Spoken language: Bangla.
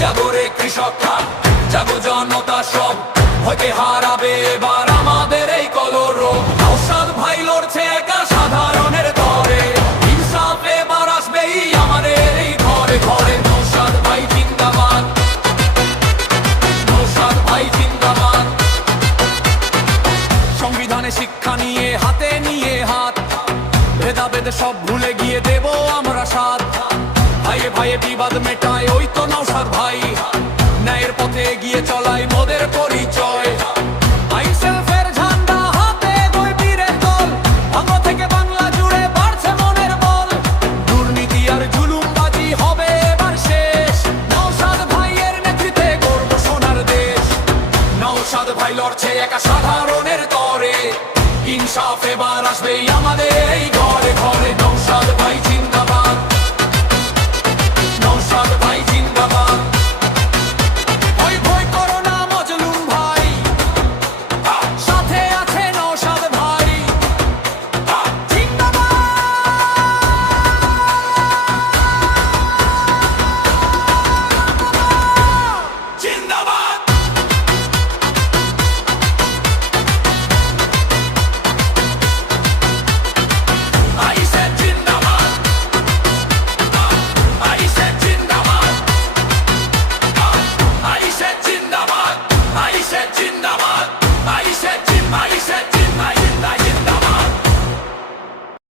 জাগরে কৃষকরা, জাগো জনতা সব, হইতে হারাবে এবার আমাদের এই কলরব। নওশাদ ভাই লড়ছে একা সাধারণের তরে, ইনসাফ এবার আসবেই আমাদের এই ঘরে ঘরে। নওশাদ ভাই জিন্দাবাদ, নওশাদ ভাই জিন্দাবাদ। সংবিধানে শিক্ষা নিয়ে হাতে নিয়ে হাত, ভেদাভেদ সব ভুলে গিয়ে দেব আমরা সাথ। ভাইয়ে ভাইয়ে বিবাদ মেটায় ওই তো নওশাদ ভাই, ন্যায়ের পথে এগিয়ে চলাই মোদের পরিচয়। আইনশৃঙ্খলার ঝান্ডা হাতে দুই বীরের দল, অঙ্গ থেকে বাংলা জুড়ে বাড়ছে মনের বল। দুর্নীতি আর জুলুমবাজি হবে এবার শেষ, নওশাদ ভাইয়ের নেতৃত্বে গর্ব সোনার দেশ। নওশাদ ভাই লড়ছে একা সাধারণের তরে, ইনসাফ এবার আসবেই আমাদের এই ঘরে।